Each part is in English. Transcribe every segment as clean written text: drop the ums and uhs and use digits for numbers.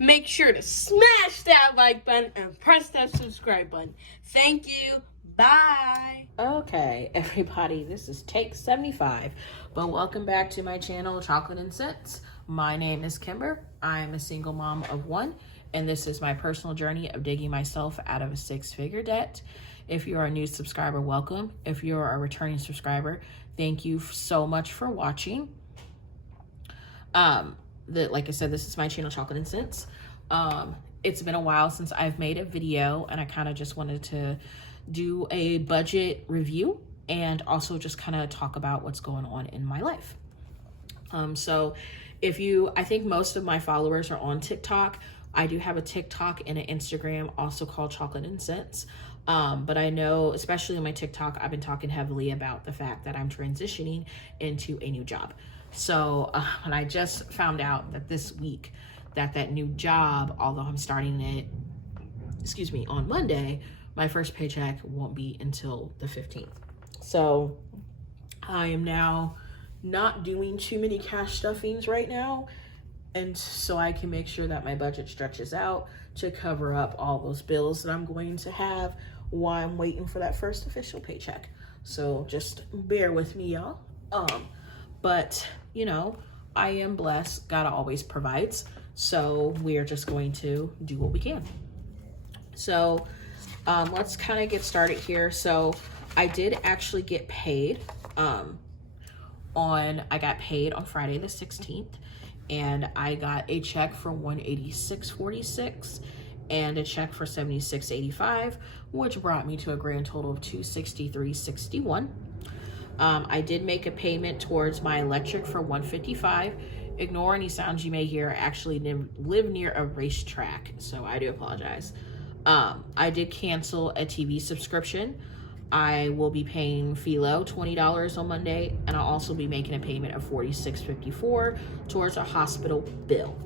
make sure to smash that like button and press that subscribe button. Thank you. Bye. Okay, everybody, this is take 75, but welcome back to my channel, Chocolate and Scents. My name is Kimber. I'm a single mom of one, and this is my personal journey of digging myself out of a six-figure debt. If you're a new subscriber, welcome. If you're a returning subscriber, thank you so much for watching. Like I said, this is my channel, Chocolate and Scents. It's been a while since I've made a video, and I kind of just wanted to do a budget review and also just kind of talk about what's going on in my life. So I think most of my followers are on TikTok. I do have a TikTok and an Instagram also called Chocolate and Scents. But I know, especially on my TikTok, I've been talking heavily about the fact that I'm transitioning into a new job. So, and I just found out that this week that new job, although I'm starting it, on Monday, my first paycheck won't be until the 15th. So I am now not doing too many cash stuffings right now. And so I can make sure that my budget stretches out to cover up all those bills that I'm going to have while I'm waiting for that first official paycheck. So just bear with me, y'all. But you know, I am blessed. God always provides. So we're just going to do what we can. So let's kind of get started here. So I did actually get paid I got paid on Friday the 16th, and I got a check for $186.46 and a check for $76.85, which brought me to a grand total of $263.61. I did make a payment towards my electric for $155. Ignore any sounds you may hear. I actually live near a racetrack, so I do apologize. I did cancel a TV subscription. I will be paying Philo $20 on Monday, and I'll also be making a payment of $46.54 towards a hospital bill.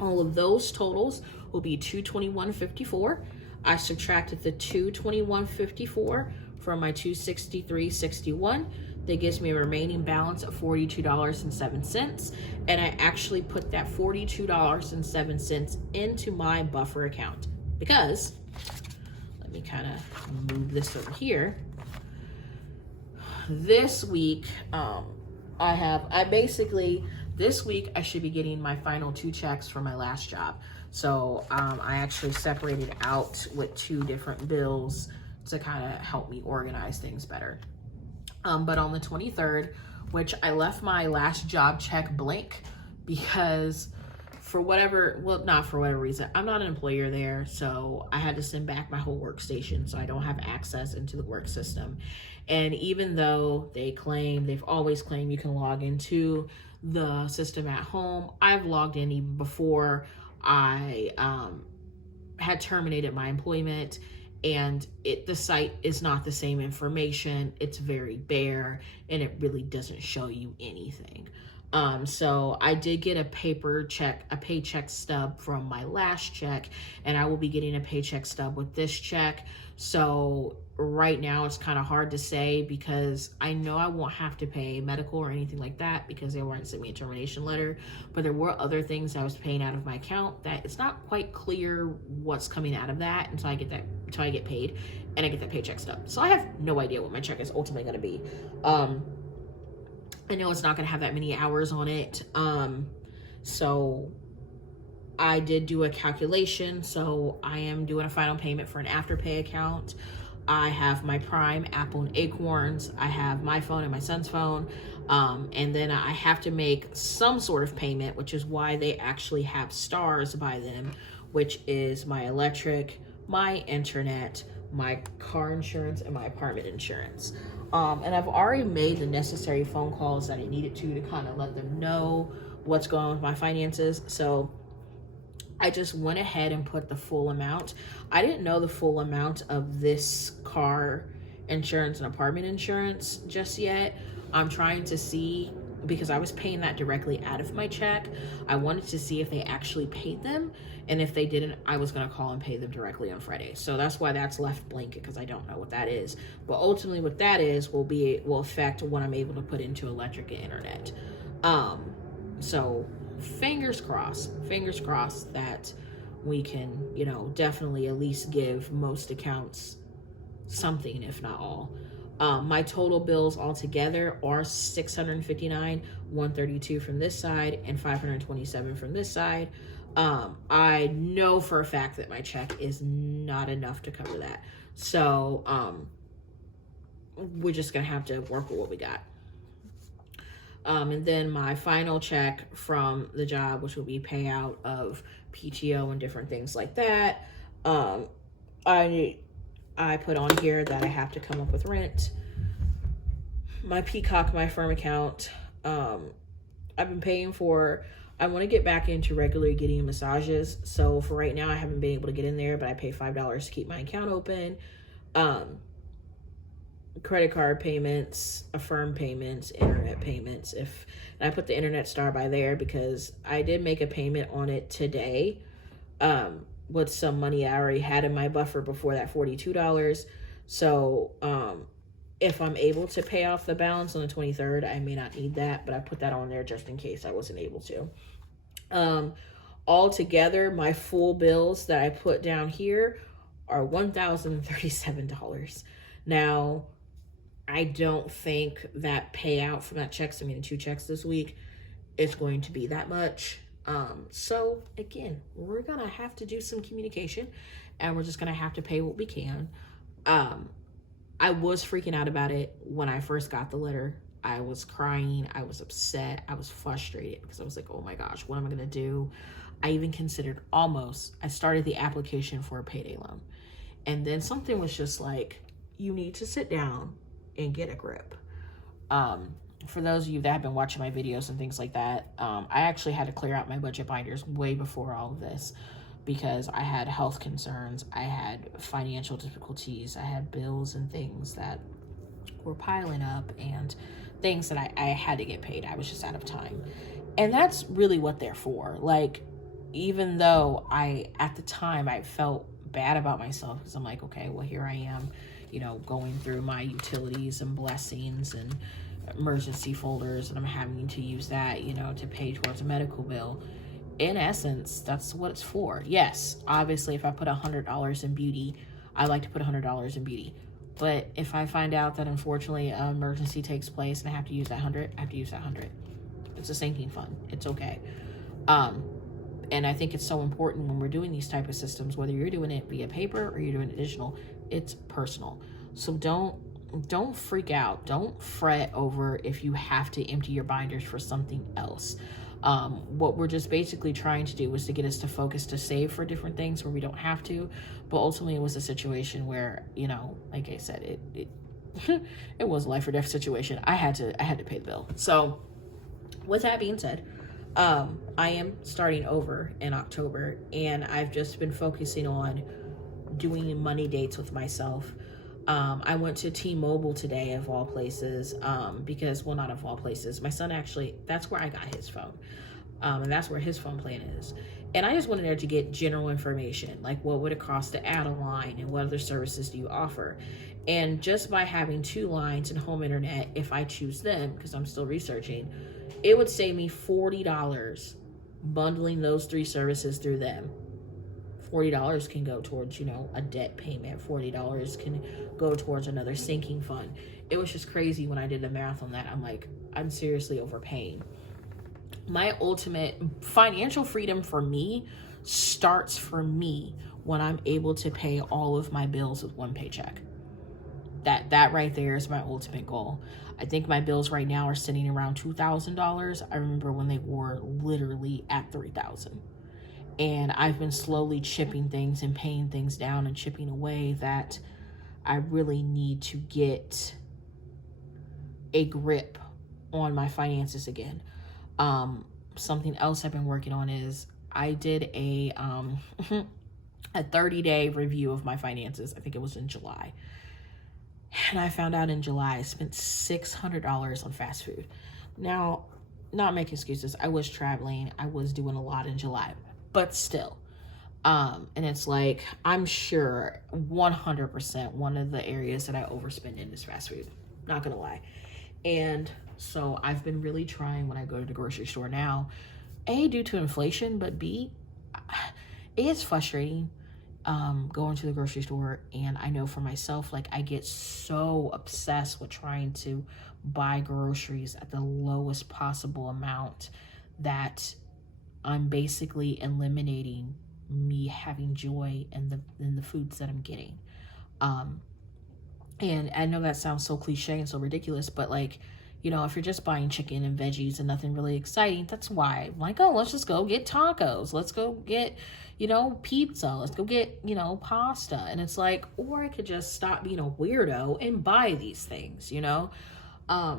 All of those totals will be $221.54. I subtracted the $221.54 from my $263.61. That gives me a remaining balance of $42.07. And I actually put that $42.07 into my buffer account because, let me kind of move this over here. This week, this week I should be getting my final 2 checks for my last job. So I actually separated out with 2 different bills to kind of help me organize things better. But on the 23rd, which I left my last job check blank because not for whatever reason, I'm not an employer there, so I had to send back my whole workstation, so I don't have access into the work system. And even though they've always claimed you can log into the system at home, I've logged in even before I had terminated my employment, and the site is not the same information. It's very bare, and it really doesn't show you anything. So I did get a paycheck stub from my last check, and I will be getting a paycheck stub with this check. So right now it's kind of hard to say because I know I won't have to pay medical or anything like that because they weren't sent me a termination letter, but there were other things I was paying out of my account that it's not quite clear what's coming out of that until I get paid and I get that paycheck stub. So I have no idea what my check is ultimately going to be. I know it's not going to have that many hours on it. So I did do a calculation. So I am doing a final payment for an Afterpay account. I have my Prime, Apple, and Acorns. I have my phone and my son's phone. And then I have to make some sort of payment, which is why they actually have stars by them, which is my electric, my internet, my car insurance, and my apartment insurance. And I've already made the necessary phone calls that I needed to kind of let them know what's going on with my finances. So I just went ahead and put the full amount. I didn't know the full amount of this car insurance and apartment insurance just yet. I'm trying to see, because I was paying that directly out of my check. I wanted to see if they actually paid them. And if they didn't, I was going to call and pay them directly on Friday. So that's why that's left blank, because I don't know what that is. But ultimately what that is will affect what I'm able to put into electric and internet. So fingers crossed that we can, you know, definitely at least give most accounts something, if not all. My total bills altogether are $659, $132 from this side, and $527 from this side. I know for a fact that my check is not enough to cover that. So we're just gonna have to work with what we got. And then my final check from the job, which will be payout of PTO and different things like that. I put on here that I have to come up with rent. My Peacock, my firm account. I've been paying for, I want to get back into regularly getting massages. So for right now, I haven't been able to get in there, but I pay $5 to keep my account open. Credit card payments, Affirm payments, internet payments. And I put the Internet Star by there because I did make a payment on it today. With some money I already had in my buffer before that $42. So if I'm able to pay off the balance on the 23rd, I may not need that, but I put that on there just in case I wasn't able to. Altogether, my full bills that I put down here are $1,037. Now, I don't think that payout from that checks, I mean, 2 checks this week, is going to be that much. So again, we're gonna have to do some communication, and we're just gonna have to pay what we can. I was freaking out about it when I first got the letter. I was crying, I was upset, I was frustrated because I was like, oh my gosh, what am I gonna do? I even considered I started the application for a payday loan. And then something was just like, you need to sit down and get a grip. For those of you that have been watching my videos and things like that, I actually had to clear out my budget binders way before all of this because I had health concerns, I had financial difficulties, I had bills and things that were piling up and things that I had to get paid. I was just out of time. And that's really what they're for. Like, even though at the time, I felt bad about myself because I'm like, okay, well, here I am, you know, going through my utilities and blessings and emergency folders, and I'm having to use that, you know, to pay towards a medical bill. In essence, that's what it's for. Yes, obviously, if I put $100 in beauty, I like to put $100 in beauty. But if I find out that unfortunately an emergency takes place and I have to use that 100, I have to use that 100. It's a sinking fund. It's okay. And I think it's so important when we're doing these type of systems, whether you're doing it via paper or you're doing it digital, it's personal. So don't freak out. Don't fret over if you have to empty your binders for something else. What we're just basically trying to do is to get us to focus to save for different things where we don't have to. But ultimately, it was a situation where, you know, like I said, it it was a life or death situation. I had to pay the bill. So with that being said, I am starting over in October, and I've just been focusing on doing money dates with myself. I went to T-Mobile today, of all places, because, well, not of all places. My son actually, that's where I got his phone. And that's where his phone plan is. And I just went in there to get general information, like what would it cost to add a line and what other services do you offer? And just by having 2 lines and home internet, if I choose them, because I'm still researching, it would save me $40 bundling those 3 services through them. $40 can go towards, you know, a debt payment. $40 can go towards another sinking fund. It was just crazy when I did the math on that. I'm like, I'm seriously overpaying. My ultimate financial freedom for me starts for me when I'm able to pay all of my bills with 1 paycheck. That right there is my ultimate goal. I think my bills right now are sitting around $2,000. I remember when they were literally at $3,000. And I've been slowly chipping things and paying things down and chipping away that I really need to get a grip on my finances again. Something else I've been working on is I did a 30-day review of my finances. I think it was in July. And I found out in July I spent $600 on fast food. Now, not making excuses. I was traveling. I was doing a lot in July. But still, and it's like, I'm sure 100% one of the areas that I overspend in is fast food, not gonna lie. And so I've been really trying when I go to the grocery store now, A, due to inflation, but B, it's frustrating going to the grocery store. And I know for myself, like, I get so obsessed with trying to buy groceries at the lowest possible amount that I'm basically eliminating me having joy in the foods that I'm getting. And I know that sounds so cliche and so ridiculous, but like, you know, if you're just buying chicken and veggies and nothing really exciting, that's why I'm like, oh, let's just go get tacos. Let's go get, you know, pizza. Let's go get, you know, pasta. And it's like, or I could just stop being a weirdo and buy these things, you know?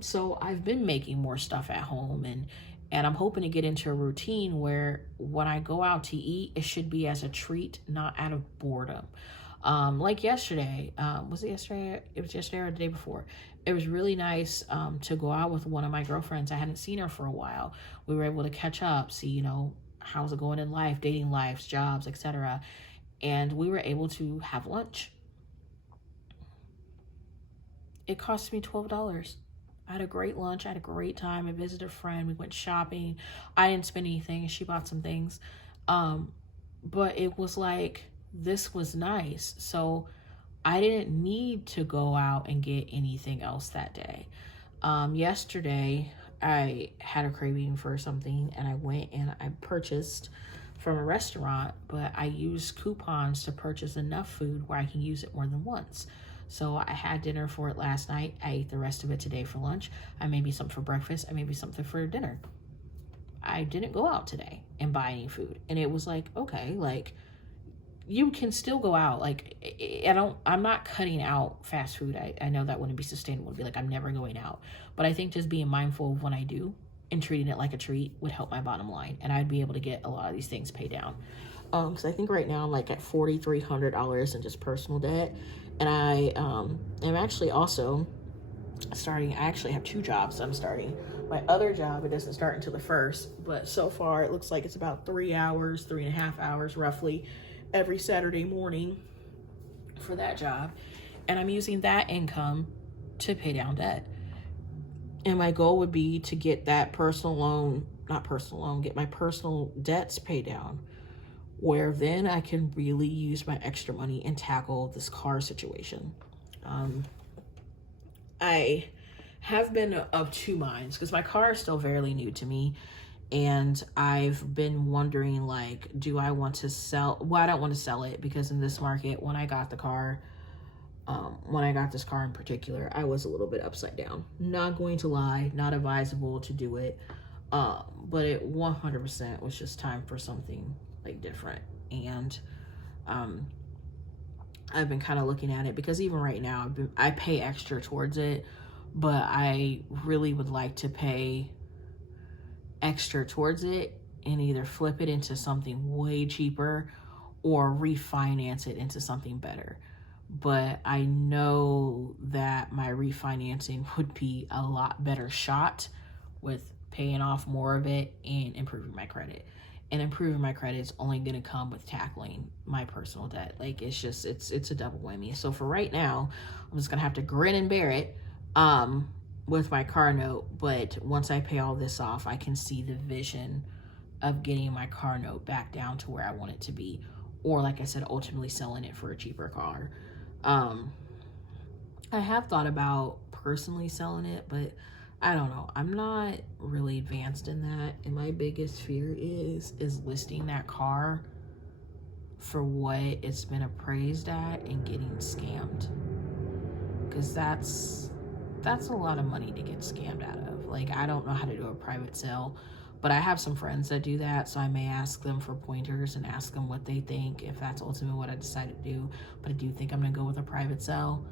So I've been making more stuff at home, and I'm hoping to get into a routine where when I go out to eat, it should be as a treat, not out of boredom. Like yesterday, was it yesterday? It was yesterday or the day before. It was really nice to go out with one of my girlfriends. I hadn't seen her for a while. We were able to catch up, see, you know, how's it going in life, dating lives, jobs, etc. And we were able to have lunch. It cost me $12. I had a great lunch. I had a great time. I visited a friend. We went shopping. I didn't spend anything. She bought some things. But it was like, this was nice. So I didn't need to go out and get anything else that day. Yesterday, I had a craving for something, and I went and I purchased from a restaurant, but I used coupons to purchase enough food where I can use it more than once. So I had dinner for it last night. I ate the rest of it today for lunch. I made me something for breakfast. I made me something for dinner. I didn't go out today and buy any food. And it was like, okay, like, you can still go out. Like, I'm not cutting out fast food. I know that wouldn't be sustainable to be like, I'm never going out. But I think just being mindful of when I do and treating it like a treat would help my bottom line. And I'd be able to get a lot of these things paid down. Because I think right now I'm like at $4,300 in just personal debt. And I am actually also starting, I actually have 2 jobs I'm starting. My other job, it doesn't start until the 1st, but so far it looks like it's about 3.5 hours roughly every Saturday morning for that job. And I'm using that income to pay down debt. And my goal would be to get that get my personal debts paid down, where then I can really use my extra money and tackle this car situation. I have been of 2 minds because my car is still fairly new to me. And I've been wondering, like, do I want to sell? Well, I don't want to sell it because in this market, when I got this car in particular, I was a little bit upside down. Not going to lie, not advisable to do it. But it 100% was just time for something like different. And I've been kind of looking at it because even right now, I pay extra towards it, but I really would like to pay extra towards it and either flip it into something way cheaper or refinance it into something better. But I know that my refinancing would be a lot better shot with paying off more of it and improving my credit. And improving my credit is only going to come with tackling my personal debt. Like, it's just, it's a double whammy. So for right now, I'm just going to have to grin and bear it with my car note. But once I pay all this off, I can see the vision of getting my car note back down to where I want it to be. Or like I said, ultimately selling it for a cheaper car. I have thought about personally selling it, but I don't know. I'm not really advanced in that. And my biggest fear is listing that car for what it's been appraised at and getting scammed. Because that's a lot of money to get scammed out of. Like, I don't know how to do a private sale, but I have some friends that do that, so I may ask them for pointers and ask them what they think if that's ultimately what I decide to do. But I do think I'm gonna go with a private sale,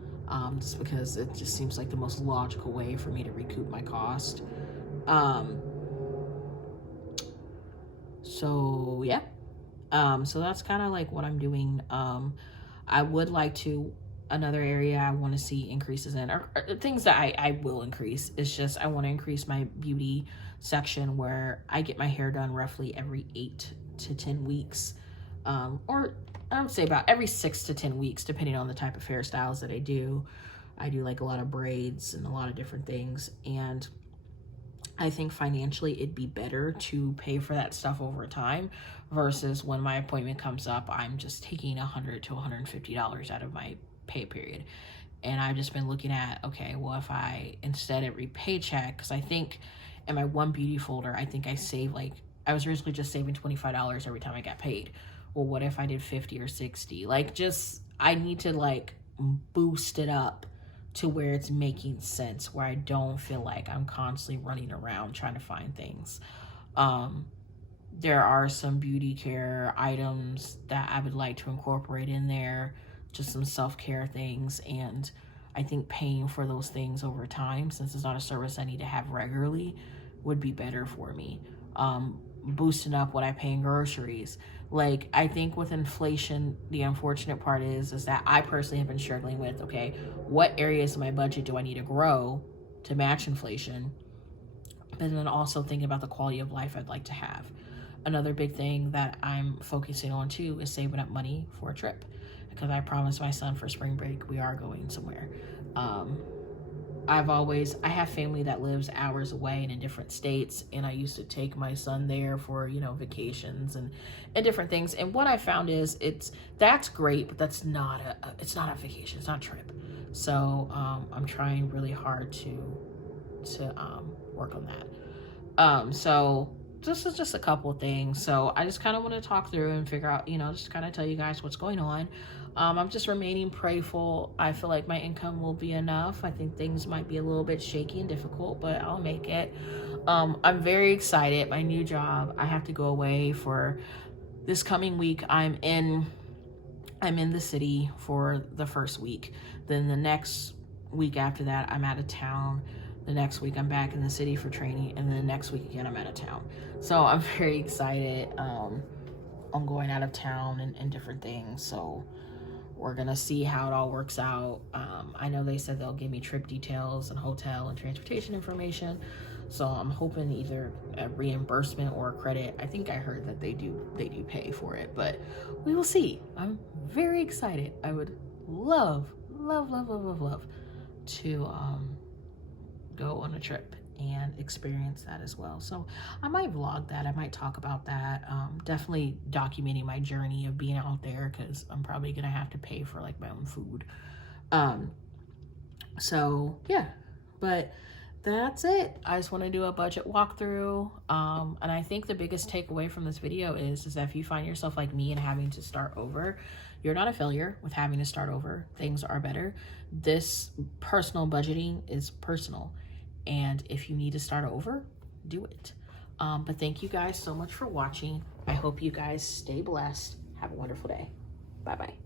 just because it just seems like the most logical way for me to recoup my cost. So yeah. So that's kind of like what I'm doing. I would like to, another area I want to see increases in, or things that I will increase. It's just, I want to increase my beauty section where I get my hair done roughly every 8 to 10 weeks. Or I would say about every 6 to 10 weeks, depending on the type of hairstyles that I do. I do like a lot of braids and a lot of different things. And I think financially it'd be better to pay for that stuff over time versus when my appointment comes up, I'm just taking $100 to $150 out of my pay period. And I've just been looking at, okay, well, if I instead every paycheck, because I think in my One Beauty folder, I think I saved like, I was originally just saving $25 every time I got paid. Well, what if I did 50 or 60? Like, just, I need to like boost it up to where it's making sense, where I don't feel like I'm constantly running around trying to find things. There are some beauty care items that I would like to incorporate in there, just some self-care things, and I think paying for those things over time, since it's not a service I need to have regularly, would be better for me. Boosting up what I pay in groceries. Like, I think with inflation, the unfortunate part is that I personally have been struggling with, okay, what areas of my budget do I need to grow to match inflation? But then also thinking about the quality of life I'd like to have. Another big thing that I'm focusing on too is saving up money for a trip, because I promised my son for spring break we are going somewhere. I have family that lives hours away and in different states, and I used to take my son there for, you know, vacations and different things. And what I found is that's great, but that's not it's not a vacation, it's not a trip. So I'm trying really hard to work on that. So this is just a couple of things. So I just kind of want to talk through and figure out, you know, just kind of tell you guys what's going on. I'm just remaining prayerful. I feel like my income will be enough. I think things might be a little bit shaky and difficult, but I'll make it. I'm very excited. My new job, I have to go away for this coming week. I'm in the city for the first week. Then the next week after that, I'm out of town. The next week I'm back in the city for training, and then the next week again I'm out of town. So I'm very excited. I'm going out of town and different things. So we're gonna see how it all works out. I know they said they'll give me trip details and hotel and transportation information. So I'm hoping either a reimbursement or a credit. I think I heard that they do pay for it, but we will see. I'm very excited. I would love to go on a trip and experience that as well. So I might vlog that. I might talk about that. Definitely documenting my journey of being out there, because I'm probably gonna have to pay for like my own food. So yeah, but that's it. I just want to do a budget walkthrough. And I think the biggest takeaway from this video is that if you find yourself like me and having to start over, you're not a failure with having to start over. Things are better. This personal budgeting is personal. And if you need to start over, do it. But thank you guys so much for watching. I hope you guys stay blessed. Have a wonderful day. Bye-bye.